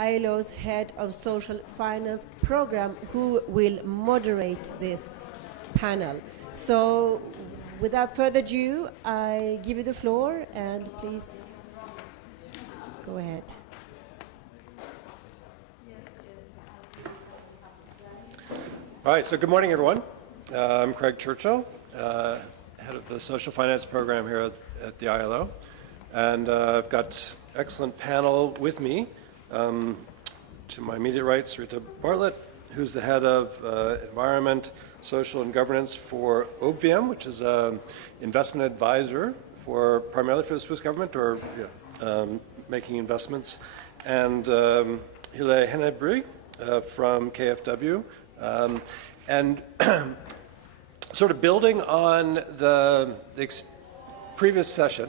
ILO's head of social finance program, who will moderate this panel. So without further ado, I give you the floor, and please go ahead. All right, so good morning, everyone. I'm Craig Churchill, head of the social finance program here at the ILO. And I've got an excellent panel with me. To my immediate right, Sarita Bartlett, who's the head of environment, social, and governance for OBVM, which is an investment advisor primarily for the Swiss government, or making investments. And Hille Hennebry from KfW. And sort of building on the previous session,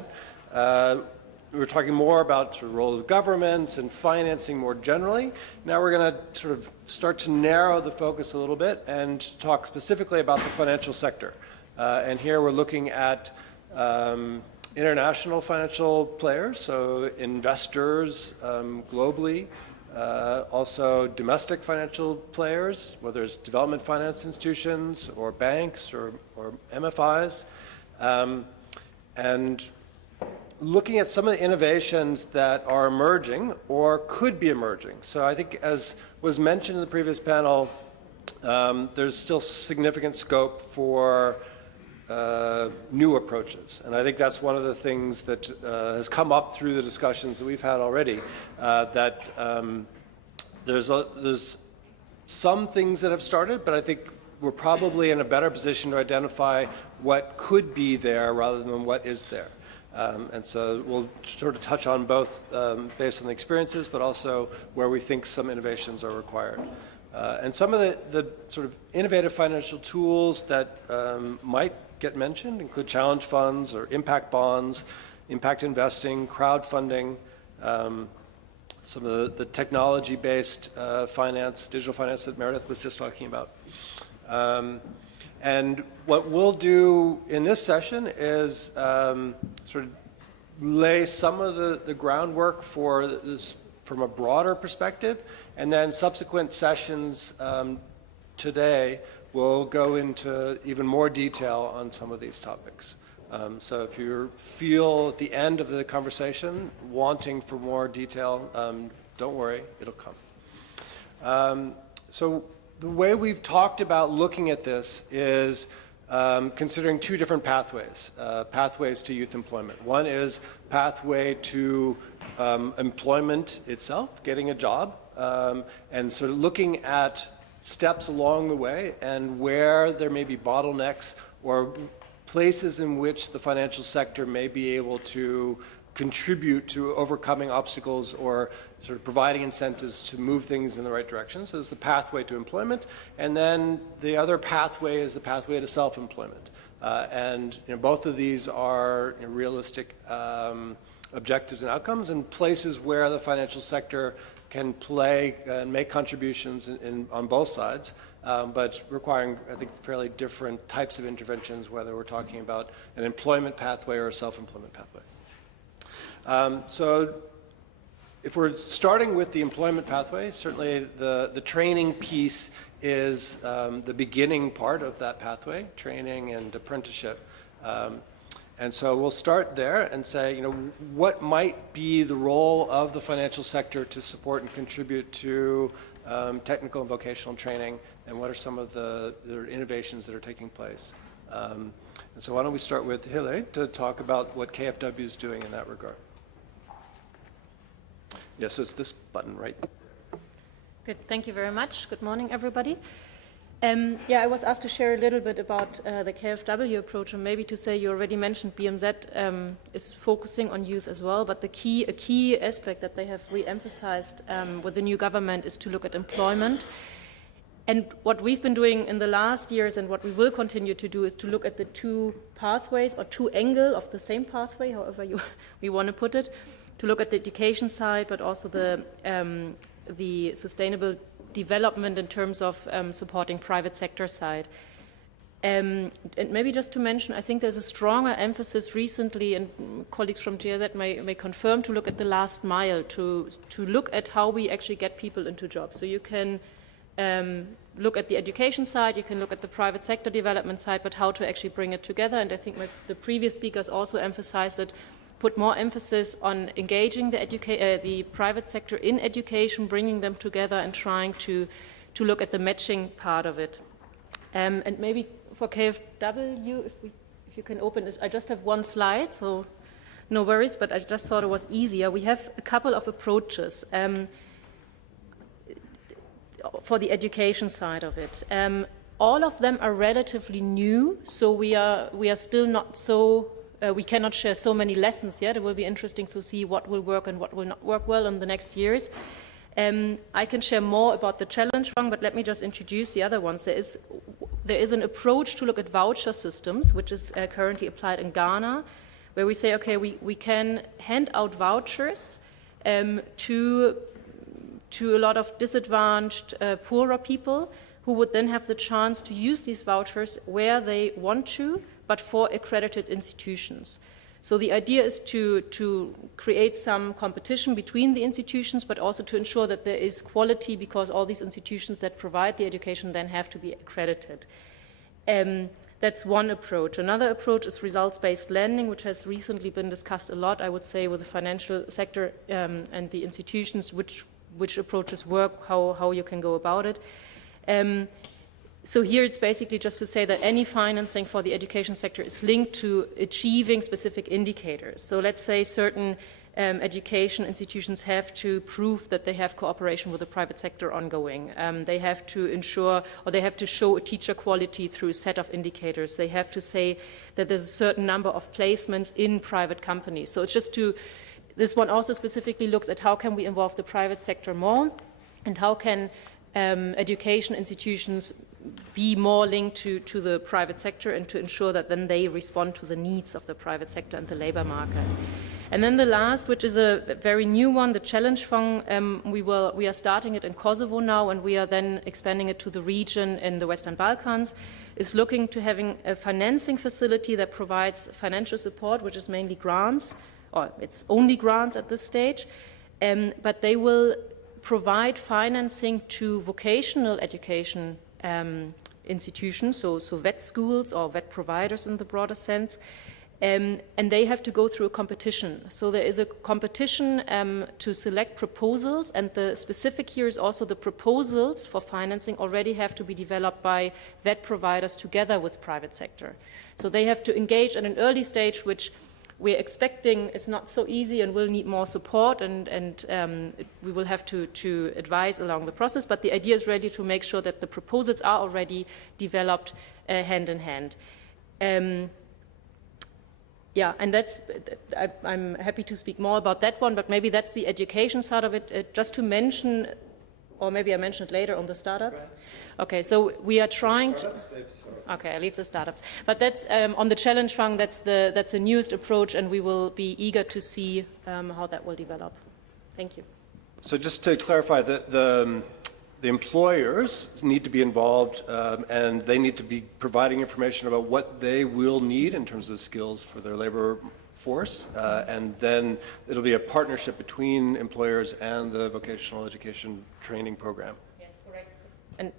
we were talking more about sort of the role of governments and financing more generally. Now we're going to sort of start to narrow the focus a little bit and talk specifically about the financial sector. And here we're looking at international financial players, so investors globally, also domestic financial players, whether it's development finance institutions or banks or MFIs, and looking at some of the innovations that are emerging or could be emerging. So I think, as was mentioned in the previous panel, there's still significant scope for new approaches. And I think that's one of the things that has come up through the discussions that we've had already, that there's some things that have started, but I think we're probably in a better position to identify what could be there rather than what is there. And so we'll sort of touch on both based on the experiences, but also where we think some innovations are required. And some of the sort of innovative financial tools that might get mentioned include challenge funds or impact bonds, impact investing, crowdfunding, some of the technology-based finance, digital finance that Meredith was just talking about. And what we'll do in this session is sort of lay some of the groundwork for this from a broader perspective, and then subsequent sessions today will go into even more detail on some of these topics. So if you feel at the end of the conversation wanting for more detail, don't worry, it'll come. So the way we've talked about looking at this is considering two different pathways, pathways to youth employment. One is pathway to employment itself, getting a job, and sort of looking at steps along the way and where there may be bottlenecks or places in which the financial sector may be able to contribute to overcoming obstacles or sort of providing incentives to move things in the right direction. So there's the pathway to employment, and then the other pathway is the pathway to self-employment. And both of these are realistic objectives and outcomes, and places where the financial sector can play and make contributions on both sides, but requiring, I think, fairly different types of interventions, whether we're talking about an employment pathway or a self-employment pathway. So if we're starting with the employment pathway, certainly the training piece is the beginning part of that pathway, training and apprenticeship. And so we'll start there and say, what might be the role of the financial sector to support and contribute to technical and vocational training, and what are some of the innovations that are taking place. And so why don't we start with Hille to talk about what KfW is doing in that regard. Yes, so it's this button right. Good, thank you very much. Good morning, everybody. I was asked to share a little bit about the KfW approach, and maybe to say, you already mentioned BMZ is focusing on youth as well, but a key aspect that they have re-emphasized with the new government is to look at employment. And what we've been doing in the last years, and what we will continue to do, is to look at the two pathways, or two angles of the same pathway, however we want to put it, to look at the education side, but also the sustainable development in terms of supporting private sector side. And maybe just to mention, I think there's a stronger emphasis recently, and colleagues from GIZ may confirm, to look at the last mile, to look at how we actually get people into jobs. So you can look at the education side, you can look at the private sector development side, but how to actually bring it together. And I think the previous speakers also emphasized it, put more emphasis on engaging the private sector in education, bringing them together and trying to look at the matching part of it. And maybe for KfW, if you can open it, I just have one slide, so no worries, but I just thought it was easier. We have a couple of approaches for the education side of it. All of them are relatively new, so we are still not so, we cannot share so many lessons yet. It will be interesting to see what will work and what will not work well in the next years. I can share more about the challenge fund, but let me just introduce the other ones. There is an approach to look at voucher systems, which is currently applied in Ghana, where we say, okay, we can hand out vouchers to a lot of disadvantaged, poorer people who would then have the chance to use these vouchers where they want to, but for accredited institutions. So the idea is to create some competition between the institutions, but also to ensure that there is quality, because all these institutions that provide the education then have to be accredited. That's one approach. Another approach is results-based lending, which has recently been discussed a lot, I would say, with the financial sector and the institutions, which approaches work, how you can go about it. So here it's basically just to say that any financing for the education sector is linked to achieving specific indicators. So let's say certain education institutions have to prove that they have cooperation with the private sector ongoing. They have to ensure, or they have to show a teacher quality through a set of indicators. They have to say that there's a certain number of placements in private companies. So it's just this one also specifically looks at how can we involve the private sector more, and how can education institutions be more linked to the private sector, and to ensure that then they respond to the needs of the private sector and the labor market. And then the last, which is a very new one, the Challenge Fund, we are starting it in Kosovo now, and we are then expanding it to the region in the Western Balkans, is looking to having a financing facility that provides financial support, which is mainly grants, or it's only grants at this stage, but they will provide financing to vocational education institutions, so vet schools or vet providers in the broader sense, and they have to go through a competition. So there is a competition to select proposals, and the specific here is also the proposals for financing already have to be developed by vet providers together with private sector. So they have to engage at an early stage, which we're expecting is not so easy and will need more support, and we will have to advise along the process. But the idea is really to make sure that the proposals are already developed hand in hand. Yeah, and I'm happy to speak more about that one, but maybe that's the education side of it. Just to mention, or maybe I mention it later on the startup. Okay, so we are trying to. Okay, I leave the startups. But that's on the Challenge Fund. That's the newest approach, and we will be eager to see how that will develop. Thank you. So just to clarify, the employers need to be involved, and they need to be providing information about what they will need in terms of skills for their labor force, and then it'll be a partnership between employers and the vocational education training program. Yes, correct. And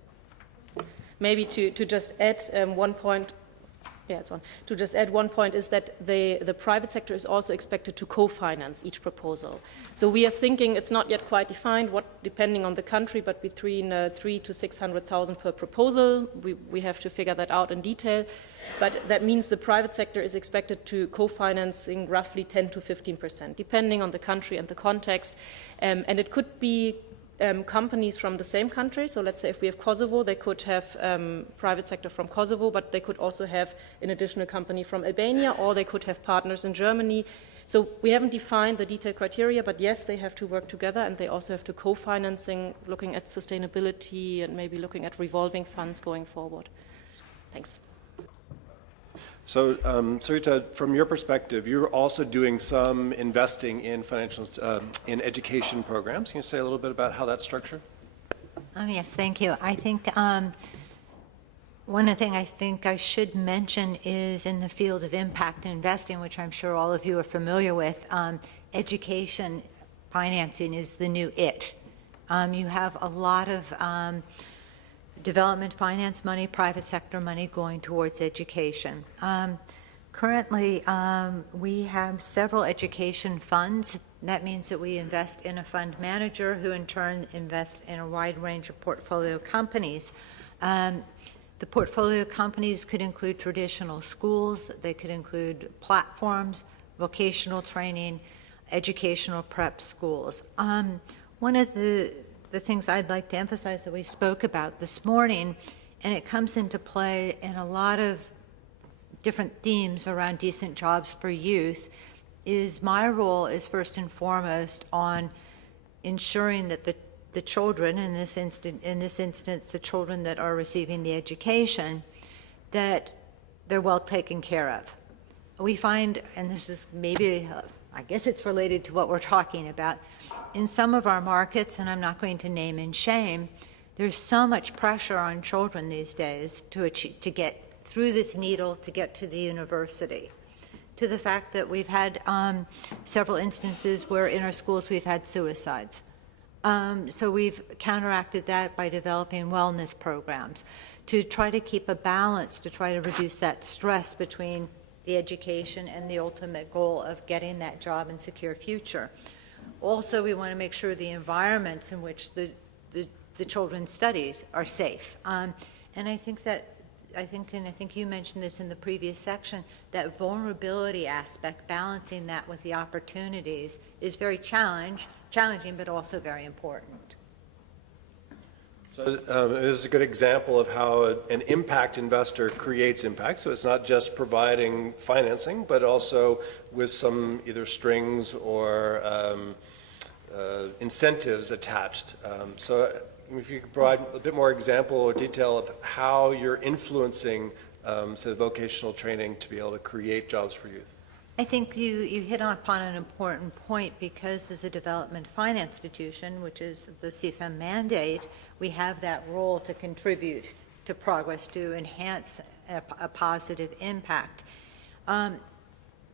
maybe to just add one point. Yeah, it's on. To just add one point is that the private sector is also expected to co-finance each proposal. So we are thinking, it's not yet quite defined what, depending on the country, but between 300,000 to 600,000 per proposal. We have to figure that out in detail. But that means the private sector is expected to co-financing roughly 10 to 15%, depending on the country and the context. And it could be companies from the same country. So let's say if we have Kosovo, they could have private sector from Kosovo, but they could also have an additional company from Albania, or they could have partners in Germany. So we haven't defined the detailed criteria, but yes, they have to work together, and they also have to co-financing, looking at sustainability and maybe looking at revolving funds going forward. Thanks. So, Sarita, from your perspective, you're also doing some investing in in education programs. Can you say a little bit about how that's structured? Yes, thank you. I think One thing I think I should mention is in the field of impact investing, which I'm sure all of you are familiar with, education financing is the new it. You have a lot of development finance money, private sector money going towards education. Currently, we have several education funds. That means that we invest in a fund manager who in turn invests in a wide range of portfolio companies. The portfolio companies could include traditional schools, they could include platforms, vocational training, educational prep schools. One of the things I'd like to emphasize that we spoke about this morning, and it comes into play in a lot of different themes around decent jobs for youth, is my role is first and foremost on ensuring that the children, in this instance, the children that are receiving the education, that they're well taken care of. We find, and this is maybe, I guess it's related to what we're talking about, in some of our markets, and I'm not going to name and shame, there's so much pressure on children these days to get through this needle to get to the university, to the fact that we've had several instances where in our schools we've had suicides. So we've counteracted that by developing wellness programs to try to keep a balance, to try to reduce that stress between the education and the ultimate goal of getting that job and secure future. Also, we want to make sure the environments in which the children's studies are safe. And I think that, I think you mentioned this in the previous section, that vulnerability aspect, balancing that with the opportunities, is very challenging, but also very important. So this is a good example of how an impact investor creates impact. So it's not just providing financing, but also with some either strings or incentives attached. So if you could provide a bit more example or detail of how you're influencing say, vocational training to be able to create jobs for youth. I think you hit upon an important point, because as a development finance institution, which is the CFM mandate, we have that role to contribute to progress, to enhance a positive impact.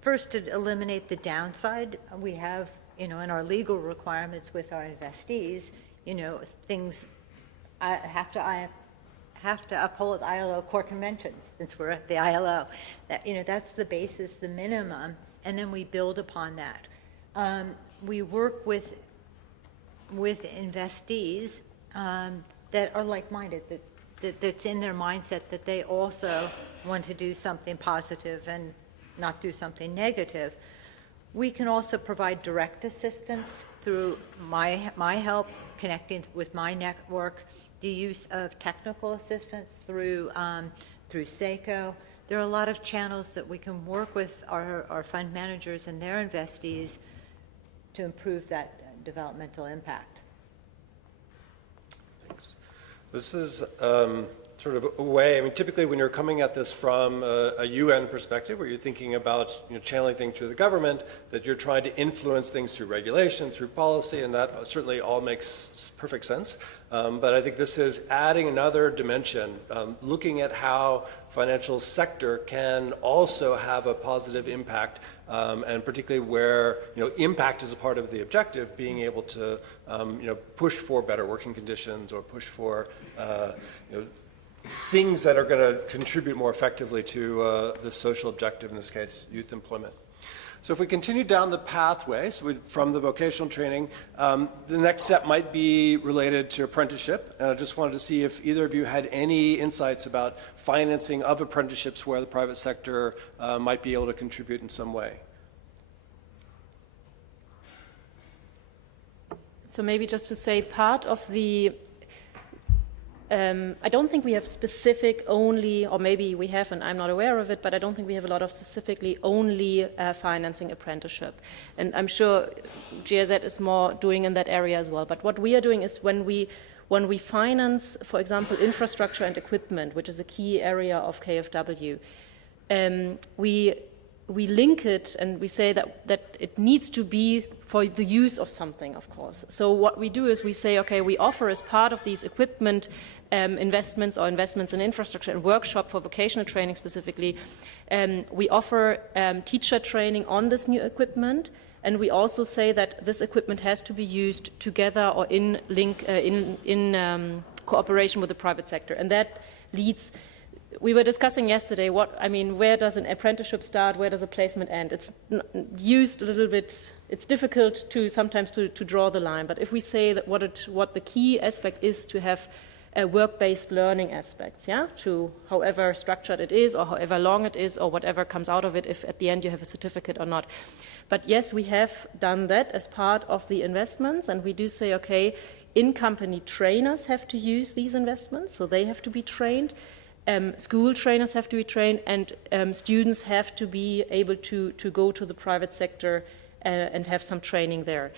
First, to eliminate the downside, we have, in our legal requirements with our investees, things have to uphold ILO core conventions, since we're at the ILO. That's the basis, the minimum, and then we build upon that. We work with investees that are like-minded, that's in their mindset that they also want to do something positive and not do something negative. We can also provide direct assistance through my help, connecting with my network, the use of technical assistance through SECO. There are a lot of channels that we can work with our fund managers and their investees to improve that developmental impact. Thanks. This is sort of a way, typically when you're coming at this from a UN perspective, where you're thinking about channeling things through the government, that you're trying to influence things through regulation, through policy, and that certainly all makes perfect sense. But I think this is adding another dimension, looking at how financial sector can also have a positive impact, and particularly where impact is a part of the objective, being able to push for better working conditions or push for things that are going to contribute more effectively to the social objective, in this case, youth employment. So if we continue down the pathway, from the vocational training, the next step might be related to apprenticeship. And I just wanted to see if either of you had any insights about financing of apprenticeships where the private sector might be able to contribute in some way. So maybe just to say, part of the I don't think we have specific only, or maybe we have and I'm not aware of it, but I don't think we have a lot of specifically only financing apprenticeship. And I'm sure GIZ is more doing in that area as well. But what we are doing is when we finance, for example, infrastructure and equipment, which is a key area of KfW, we we link it and we say that it needs to be for the use of something, of course. So what we do is we say, okay, we offer as part of these equipment investments or investments in infrastructure and workshop for vocational training specifically, we offer teacher training on this new equipment, and we also say that this equipment has to be used together or in cooperation with the private sector, and that leads. We were discussing yesterday where does an apprenticeship start, where does a placement end? It's used a little bit, it's difficult to sometimes to draw the line, but if we say that what the key aspect is to have work-based learning aspects, yeah, to however structured it is or however long it is or whatever comes out of it, if at the end you have a certificate or not. But yes, we have done that as part of the investments, and we do say, okay, in-company trainers have to use these investments, so they have to be trained. School trainers have to be trained, and students have to be able to go to the private sector and have some training there.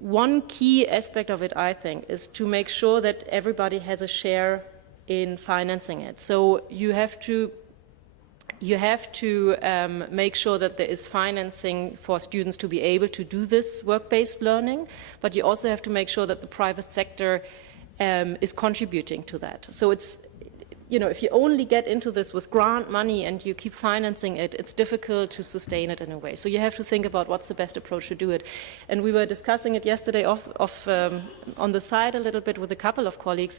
One key aspect of it, I think, is to make sure that everybody has a share in financing it. So you have to make sure that there is financing for students to be able to do this work-based learning, but you also have to make sure that the private sector is contributing to that. So it's, if you only get into this with grant money and you keep financing it, it's difficult to sustain it in a way. So you have to think about what's the best approach to do it. And we were discussing it yesterday on the side a little bit with a couple of colleagues.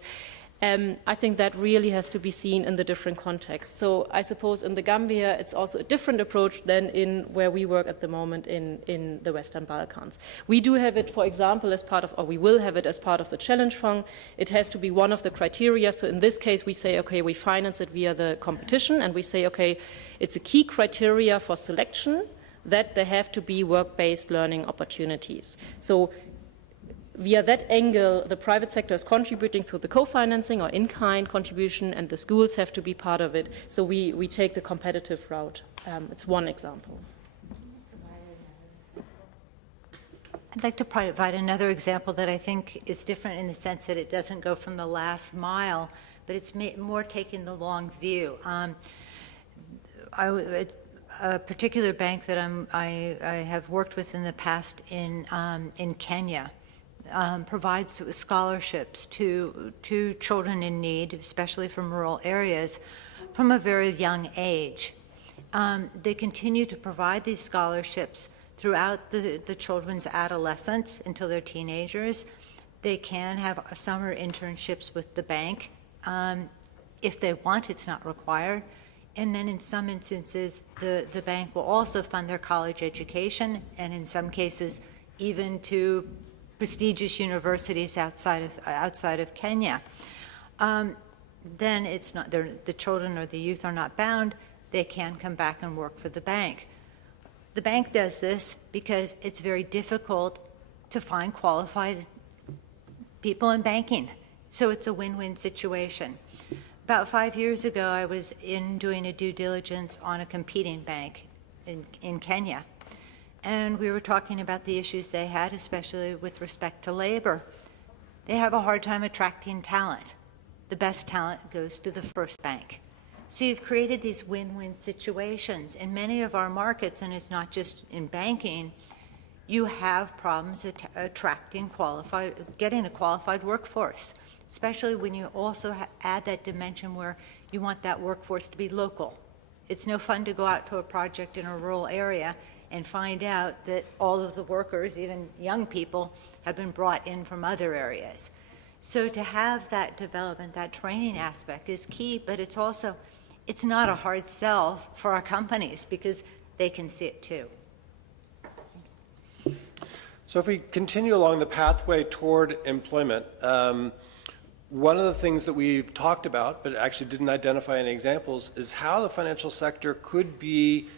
I think that really has to be seen in the different contexts. So I suppose in the Gambia, it's also a different approach than in where we work at the moment in the Western Balkans. We do have it, for example, as part of, or we will have it as part of the Challenge Fund. It has to be one of the criteria. So in this case, we say, okay, we finance it via the competition, and we say, okay, it's a key criteria for selection that there have to be work-based learning opportunities. So via that angle, the private sector is contributing through the co-financing or in-kind contribution, and the schools have to be part of it. So we take the competitive route. It's one example. I'd like to provide another example that I think is different in the sense that it doesn't go from the last mile, but it's more taking the long view. A particular bank that I have worked with in the past in Kenya provides scholarships to children in need, especially from rural areas, from a very young age. They continue to provide these scholarships throughout the children's adolescence until they're teenagers. They can have summer internships with the bank. If they want, it's not required. And then in some instances, the bank will also fund their college education, and in some cases, even to prestigious universities outside of Kenya. Then it's not, the children or the youth are not bound. They can come back and work for the bank. The bank does this because it's very difficult to find qualified people in banking. So it's a win-win situation. About 5 years ago, I was doing a due diligence on a competing bank in Kenya. And we were talking about the issues they had, especially with respect to labor. They have a hard time attracting talent. The best talent goes to the first bank. So you've created these win-win situations. In many of our markets, and it's not just in banking, you have problems getting a qualified workforce, especially when you also add that dimension where you want that workforce to be local. It's no fun to go out to a project in a rural area and find out that all of the workers, even young people, have been brought in from other areas. So to have that development, that training aspect is key, but it's not a hard sell for our companies because they can see it too. So if we continue along the pathway toward employment, one of the things that we've talked about, but actually didn't identify any examples, is how the financial sector could be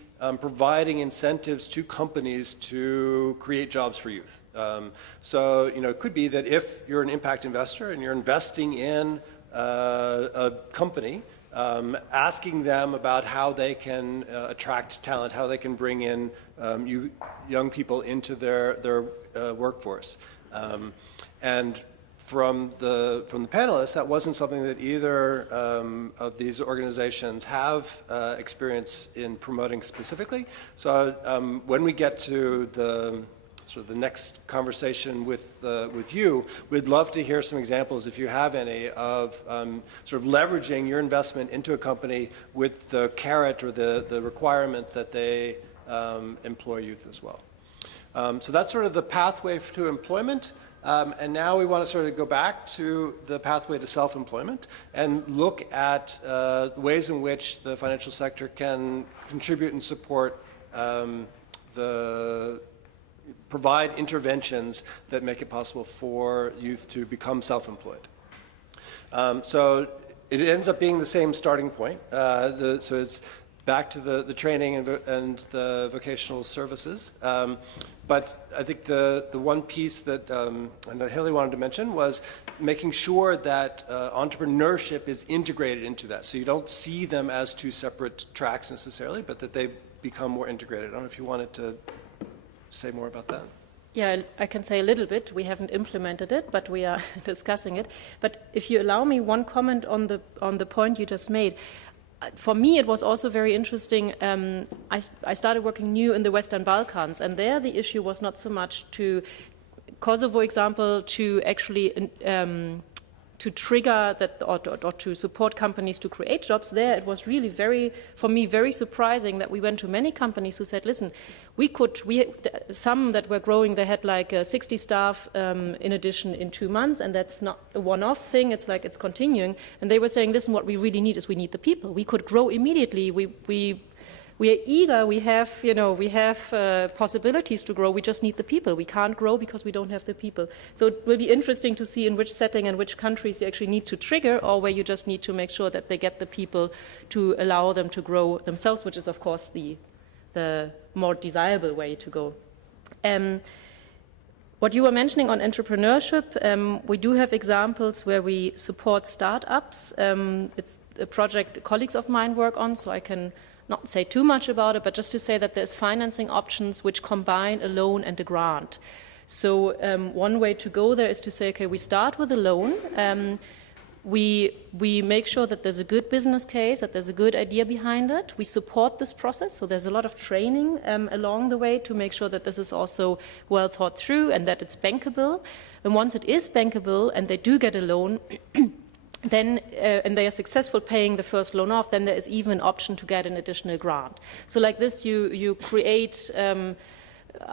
providing incentives to companies to create jobs for youth. So, it could be that if you're an impact investor and you're investing in a company, asking them about how they can attract talent, how they can bring in young people into their workforce. And from the panelists, that wasn't something that either of these organizations have experience in promoting specifically. So when we get to the sort of the next conversation with you, we'd love to hear some examples, if you have any, of sort of leveraging your investment into a company with the carrot or the requirement that they employ youth as well. So that's sort of the pathway to employment. And now we want to sort of go back to the pathway to self-employment and look at ways in which the financial sector can contribute and support provide interventions that make it possible for youth to become self-employed. So it ends up being the same starting point. So it's back to the training and the vocational services. But I think the one piece that I know Haley wanted to mention was making sure that entrepreneurship is integrated into that. So you don't see them as two separate tracks necessarily, but that they become more integrated. I don't know if you wanted to say more about that. Yeah, I can say a little bit. We haven't implemented it, but we are discussing it. But if you allow me one comment on the point you just made, for me it was also very interesting. I started working new in the Western Balkans, and there the issue was not so much to Kosovo example to actually to trigger that or to support companies to create jobs. There it was really for me very surprising that we went to many companies who said, listen, some that were growing, they had like 60 staff in addition in 2 months, and that's not a one-off thing, it's like it's continuing. And they were saying, listen, what we really need is we need the people. We could grow immediately. We are eager, we have possibilities to grow, we just need the people. We can't grow because we don't have the people. So it will be interesting to see in which setting and which countries you actually need to trigger, or where you just need to make sure that they get the people to allow them to grow themselves, which is of course the more desirable way to go. What you were mentioning on entrepreneurship, we do have examples where we support startups. It's a project colleagues of mine work on, so I can not say too much about it, but just to say that there's financing options which combine a loan and a grant. So one way to go there is to say, okay, we start with a loan. We make sure that there's a good business case, that there's a good idea behind it. We support this process, so there's a lot of training along the way to make sure that this is also well thought through and that it's bankable. And once it is bankable and they do get a loan, then, and they are successful paying the first loan off, then there is even an option to get an additional grant. So like this, you create,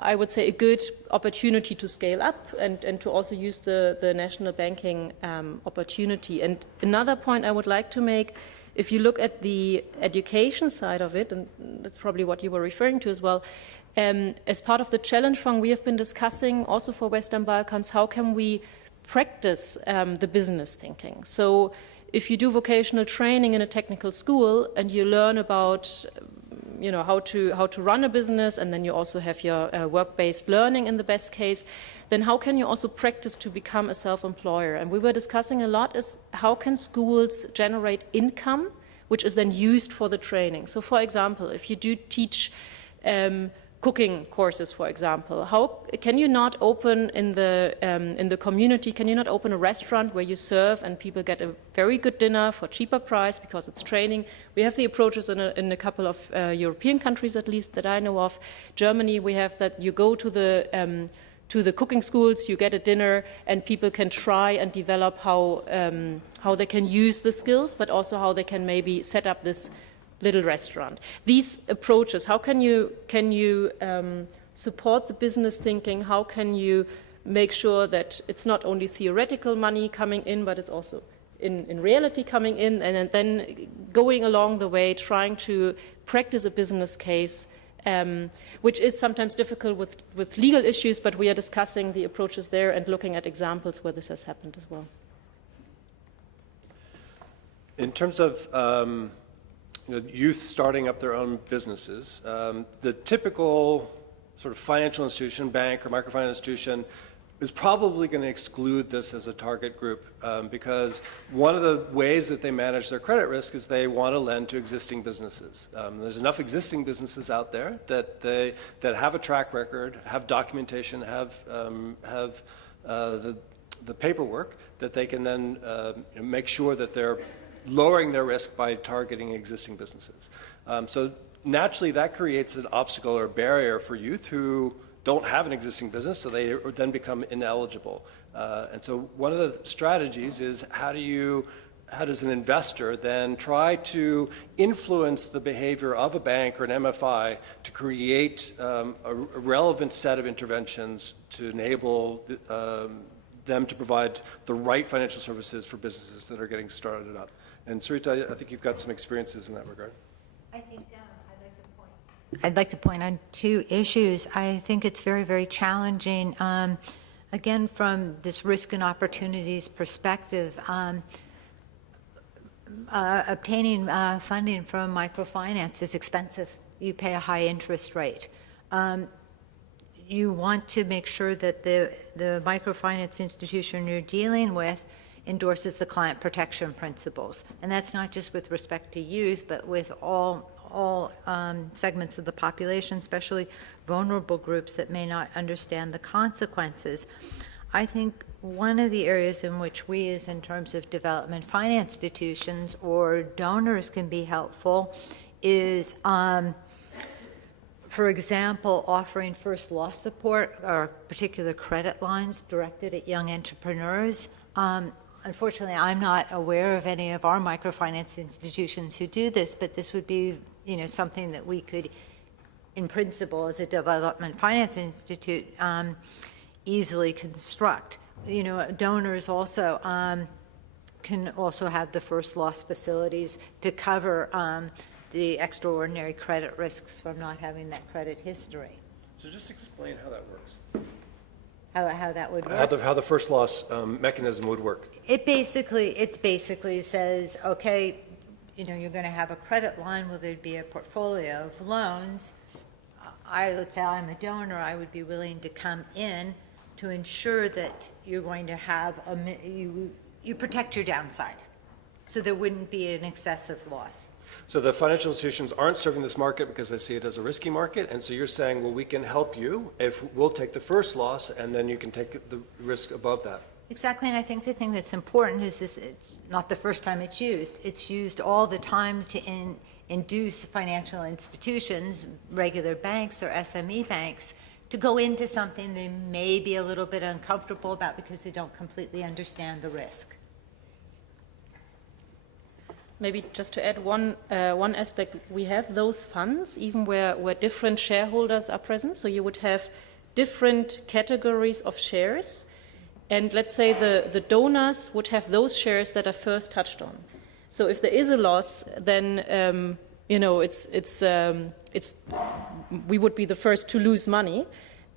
I would say, a good opportunity to scale up and to also use the national banking opportunity. And another point I would like to make, if you look at the education side of it, and that's probably what you were referring to as well, as part of the challenge fund, we have been discussing also for Western Balkans, how can we practice the business thinking. So if you do vocational training in a technical school and you learn about how to run a business, and then you also have your work-based learning in the best case, then how can you also practice to become a self-employer? And we were discussing a lot is how can schools generate income which is then used for the training. So for example, if you do teach cooking courses, for example, how can you not open in the community, can you not open a restaurant where you serve and people get a very good dinner for cheaper price because it's training? We have the approaches in a couple of European countries, at least that I know of. Germany, we have that you go to the cooking schools, you get a dinner, and people can try and develop how they can use the skills, but also how they can maybe set up this little restaurant. These approaches, how can you support the business thinking? How can you make sure that it's not only theoretical money coming in, but it's also in reality coming in, and then going along the way, trying to practice a business case, which is sometimes difficult with legal issues, but we are discussing the approaches there and looking at examples where this has happened as well. In terms of youth starting up their own businesses, the typical sort of financial institution, bank or microfinance institution, is probably going to exclude this as a target group because one of the ways that they manage their credit risk is they want to lend to existing businesses. There's enough existing businesses out there that have a track record, have documentation, have the the paperwork, that they can then make sure that they're lowering their risk by targeting existing businesses. So naturally, that creates an obstacle or barrier for youth who don't have an existing business, so they then become ineligible. And so one of the strategies is how does an investor then try to influence the behavior of a bank or an MFI to create a relevant set of interventions to enable them to provide the right financial services for businesses that are getting started up. And Sarita, I think you've got some experiences in that regard. I think I'd like to point on two issues. I think it's very, very challenging. Again, from this risk and opportunities perspective, obtaining funding from microfinance is expensive. You pay a high interest rate. You want to make sure that the microfinance institution you're dealing with endorses the client protection principles. And that's not just with respect to youth, but with all segments of the population, especially vulnerable groups that may not understand the consequences. I think one of the areas in which we, as in terms of development finance institutions or donors, can be helpful is, for example, offering first loss support or particular credit lines directed at young entrepreneurs. Unfortunately, I'm not aware of any of our microfinance institutions who do this, but this would be, something that we could, in principle, as a development finance institute, easily construct. Donors also can also have the first loss facilities to cover the extraordinary credit risks from not having that credit history. So just explain how that works. How that would work? How the first loss mechanism would work. It basically says, okay, you're going to have a credit line where there'd be a portfolio of loans. Let's say I'm a donor, I would be willing to come in to ensure that you're going to have you protect your downside, so there wouldn't be an excessive loss. So the financial institutions aren't serving this market because they see it as a risky market, and so you're saying, well, we can help you if we'll take the first loss, and then you can take the risk above that. Exactly, and I think the thing that's important is this: it's not the first time it's used. It's used all the time to induce financial institutions, regular banks or SME banks, to go into something they may be a little bit uncomfortable about because they don't completely understand the risk. Maybe just to add one aspect, we have those funds even where different shareholders are present. So you would have different categories of shares, and let's say the donors would have those shares that are first touched on. So if there is a loss, then we would be the first to lose money.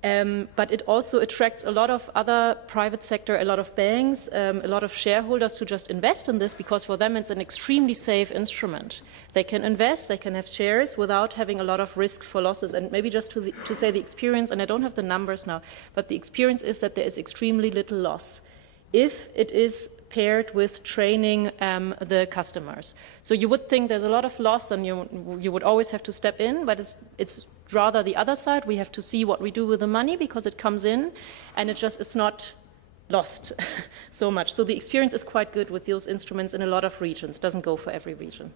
But it also attracts a lot of other private sector, a lot of banks, a lot of shareholders to just invest in this, because for them it's an extremely safe instrument. They can invest, they can have shares without having a lot of risk for losses. And maybe just to say the experience, and I don't have the numbers now, but the experience is that there is extremely little loss if it is paired with training the customers. So you would think there's a lot of loss and you would always have to step in, but it's rather the other side. We have to see what we do with the money because it comes in and it's not lost so much. So the experience is quite good with those instruments in a lot of regions. Doesn't go for every region.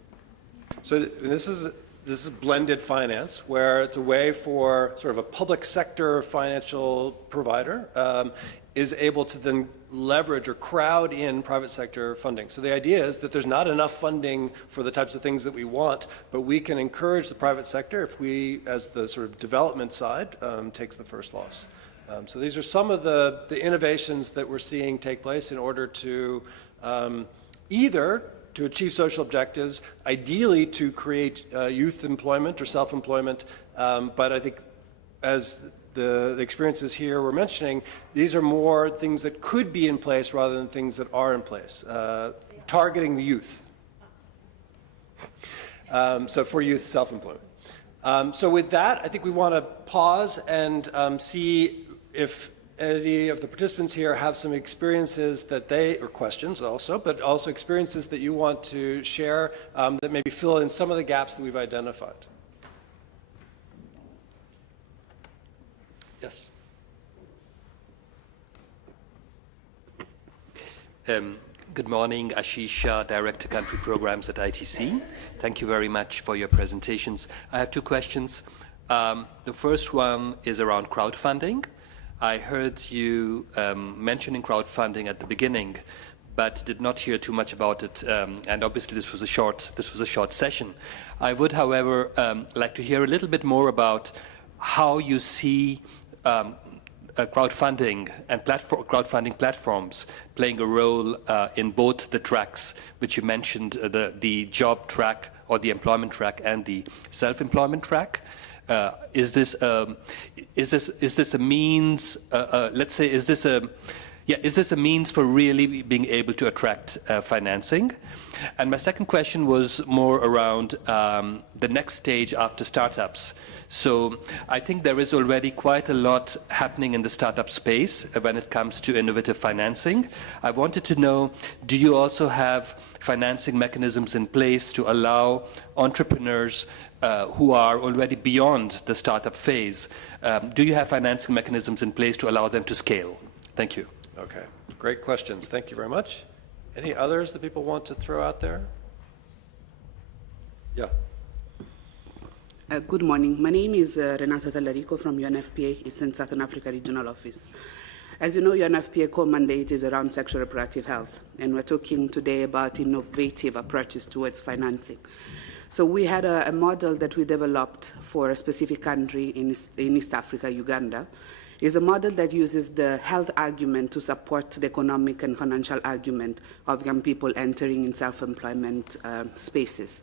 So this is blended finance, where it's a way for sort of a public sector financial provider is able to then leverage or crowd in private sector funding. So the idea is that there's not enough funding for the types of things that we want, but we can encourage the private sector if we, as the sort of development side, takes the first loss. So these are some of the innovations that we're seeing take place in order to either to achieve social objectives, ideally to create youth employment or self-employment, but I think as the experiences here we're mentioning, these are more things that could be in place rather than things that are in place, targeting the youth. So for youth self-employment. So with that, I think we want to pause and see if any of the participants here have some experiences that or questions also, but also experiences that you want to share that maybe fill in some of the gaps that we've identified. Yes. Good morning, Ashish Shah, Director Country Programs at ITC. Thank you very much for your presentations. I have two questions. The first one is around crowdfunding. I heard you mentioning crowdfunding at the beginning, but did not hear too much about it. And obviously, this was a short session. I would, however, like to hear a little bit more about how you see crowdfunding and crowdfunding platforms playing a role in both the tracks, which you mentioned, the job track or the employment track and the self-employment track. Is this a means? Let's say, is this a means for really being able to attract financing? And my second question was more around the next stage after startups. So I think there is already quite a lot happening in the startup space when it comes to innovative financing. I wanted to know, do you also have financing mechanisms in place to allow entrepreneurs who are already beyond the startup phase? Do you have financing mechanisms in place to allow them to scale? Thank you. Okay, great questions. Thank you very much. Any others that people want to throw out there? Yeah. Good morning. My name is Renata Tallarico from UNFPA, Eastern Southern Africa Regional Office. As you know, UNFPA core mandate is around sexual reproductive health, and we're talking today about innovative approaches towards financing. So we had a model that we developed for a specific country in East Africa, Uganda. It's a model that uses the health argument to support the economic and financial argument of young people entering in self-employment spaces.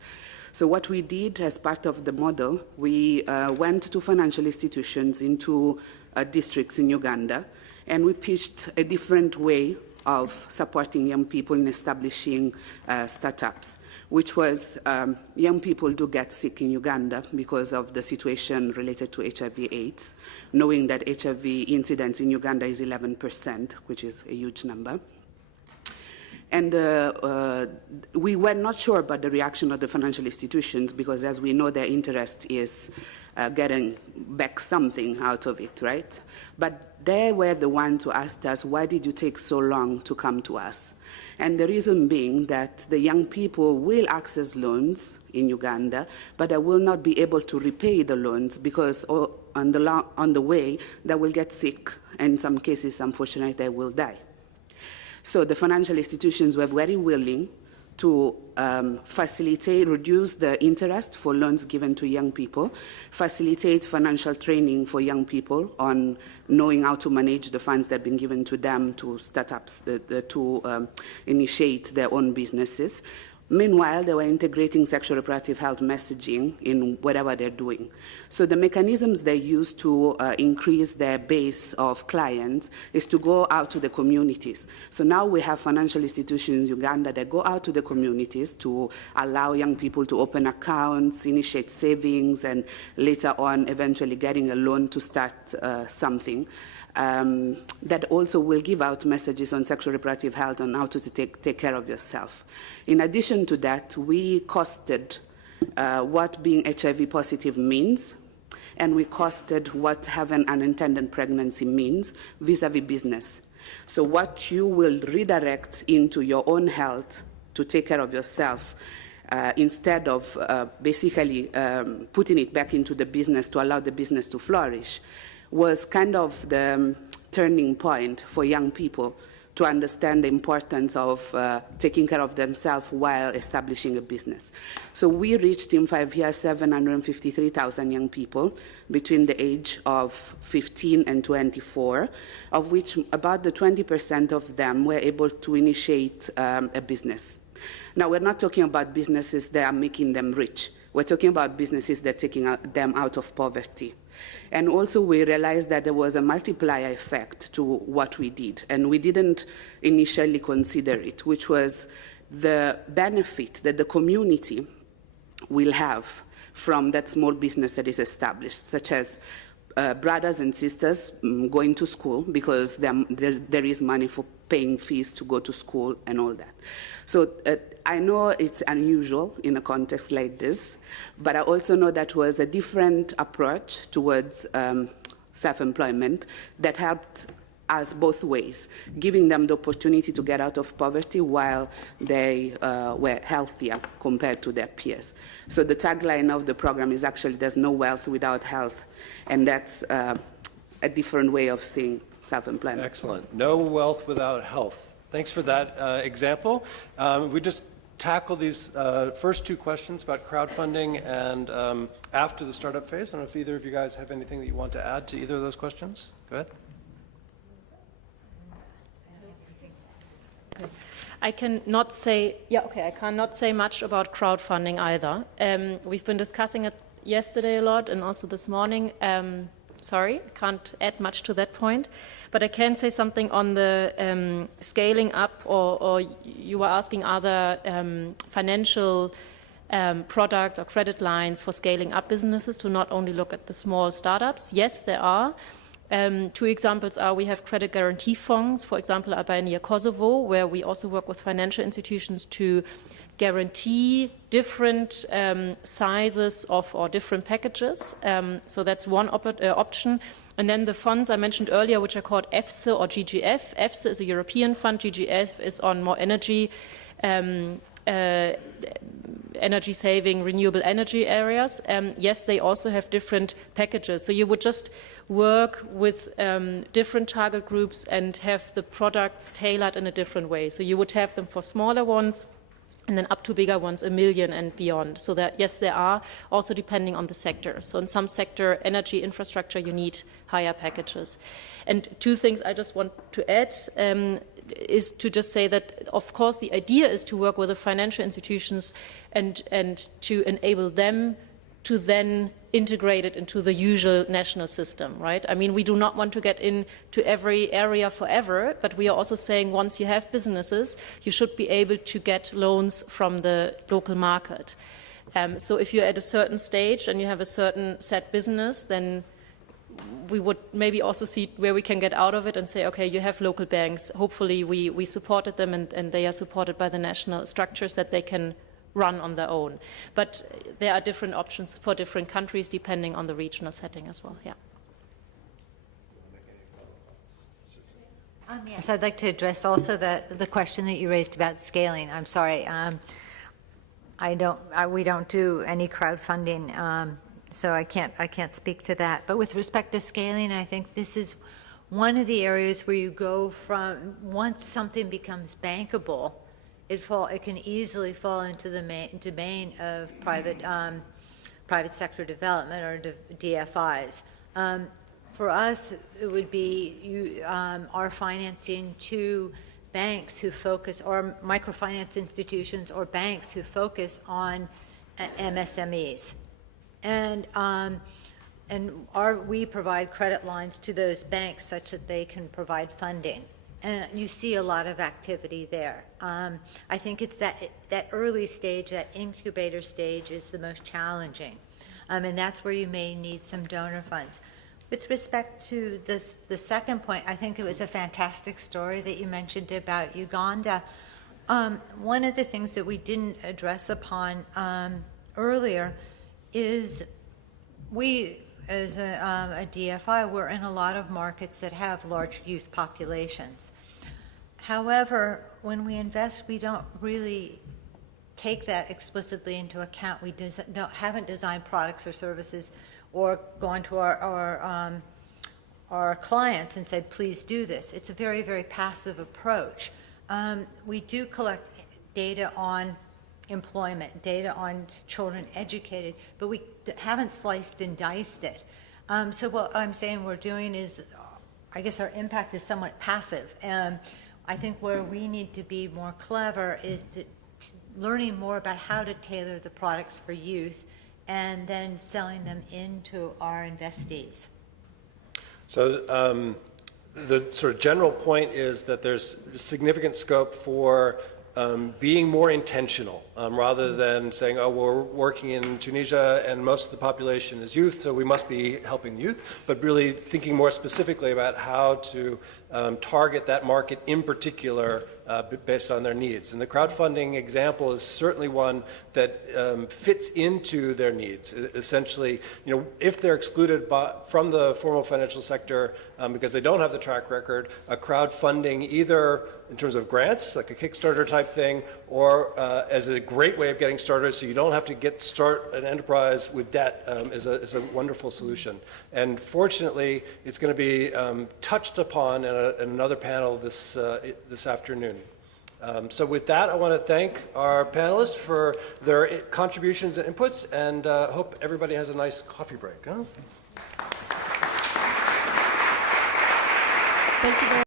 So what we did as part of the model, we went to financial institutions into districts in Uganda, and we pitched a different way of supporting young people in establishing startups, which was young people do get sick in Uganda because of the situation related to HIV/AIDS, knowing that HIV incidence in Uganda is 11%, which is a huge number. And we were not sure about the reaction of the financial institutions because, as we know, their interest is getting back something out of it, right? But they were the ones who asked us, why did you take so long to come to us? And the reason being that the young people will access loans in Uganda, but they will not be able to repay the loans because on the way they will get sick, and in some cases, unfortunately, they will die. So the financial institutions were very willing to facilitate, reduce the interest for loans given to young people, facilitate financial training for young people on knowing how to manage the funds that have been given to them to startups, to initiate their own businesses. Meanwhile, they were integrating sexual reproductive health messaging in whatever they're doing. So the mechanisms they use to increase their base of clients is to go out to the communities. So now we have financial institutions in Uganda that go out to the communities to allow young people to open accounts, initiate savings, and later on eventually getting a loan to start something. That also will give out messages on sexual reproductive health and how to take care of yourself. In addition to that, we costed what being HIV positive means, and we costed what having an unintended pregnancy means vis-a-vis business. So what you will redirect into your own health to take care of yourself instead of basically putting it back into the business to allow the business to flourish was kind of the turning point for young people to understand the importance of taking care of themselves while establishing a business. So we reached in 5 years 753,000 young people between the age of 15 and 24, of which about the 20% of them were able to initiate a business. Now, we're not talking about businesses that are making them rich. We're talking about businesses that are taking them out of poverty. And also we realized that there was a multiplier effect to what we did, and we didn't initially consider it, which was the benefit that the community will have from that small business that is established, such as brothers and sisters going to school because there is money for paying fees to go to school and all that. So I know it's unusual in a context like this, but I also know that was a different approach towards self-employment that helped as both ways, giving them the opportunity to get out of poverty while they were healthier compared to their peers. So the tagline of the program is actually there's no wealth without health, and that's a different way of seeing self-employment. Excellent. No wealth without health. Thanks for that example. We just tackle these first two questions about crowdfunding and after the startup phase. I don't know if either of you guys have anything that you want to add to either of those questions. Go ahead. I cannot say much about crowdfunding either. We've been discussing it yesterday a lot and also this morning. Sorry, can't add much to that point. But I can say something on the scaling up, or you were asking other financial products or credit lines for scaling up businesses to not only look at the small startups. Yes, there are. Two examples are we have credit guarantee funds, for example, Albania, Kosovo, where we also work with financial institutions to guarantee different sizes of or different packages. So that's one option. And then the funds I mentioned earlier, which are called EFSE or GGF. EFSE is a European fund. GGF is on more energy saving, renewable energy areas. Yes, they also have different packages. So you would just work with different target groups and have the products tailored in a different way. So you would have them for smaller ones and then up to bigger ones, 1 million and beyond. So that, yes, there are, also depending on the sector. So in some sector, energy infrastructure, you need higher packages. And two things I just want to add is to just say that, of course, the idea is to work with the financial institutions and to enable them to then integrate it into the usual national system, right? I mean, we do not want to get into every area forever, but we are also saying once you have businesses, you should be able to get loans from the local market. So if you're at a certain stage and you have a certain set business, then we would maybe also see where we can get out of it and say, okay, you have local banks. Hopefully we supported them and they are supported by the national structures that they can run on their own. But there are different options for different countries depending on the regional setting as well, yeah. Yes, I'd like to address also the question that you raised about scaling. I'm sorry, we don't do any crowdfunding, so I can't speak to that. But with respect to scaling, I think this is one of the areas where you go from, once something becomes bankable, it can easily fall into the domain of private sector development or DFIs. For us, it would be our financing to banks who focus, or microfinance institutions or banks who focus on MSMEs. And we provide credit lines to those banks such that they can provide funding. And you see a lot of activity there. I think it's that early stage, that incubator stage is the most challenging. And that's where you may need some donor funds. With respect to the second point, I think it was a fantastic story that you mentioned about Uganda. One of the things that we didn't address upon earlier is we, as a DFI, we're in a lot of markets that have large youth populations. However, when we invest, we don't really take that explicitly into account. We haven't designed products or services or gone to our clients and said, please do this. It's a very, very passive approach. We do collect data on employment, data on children educated, but we haven't sliced and diced it. So what I'm saying we're doing is, I guess our impact is somewhat passive. I think where we need to be more clever is learning more about how to tailor the products for youth and then selling them into our investees. So the sort of general point is that there's significant scope for being more intentional rather than saying, oh, we're working in Tunisia and most of the population is youth, so we must be helping the youth, but really thinking more specifically about how to target that market in particular based on their needs. And the crowdfunding example is certainly one that fits into their needs. Essentially, if they're excluded from the formal financial sector because they don't have the track record, a crowdfunding either in terms of grants, like a Kickstarter type thing, or as a great way of getting started so you don't have to start an enterprise with debt is a wonderful solution. And fortunately, it's going to be touched upon in another panel this afternoon. So with that, I want to thank our panelists for their contributions and inputs, and hope everybody has a nice coffee break. Huh? Thank you very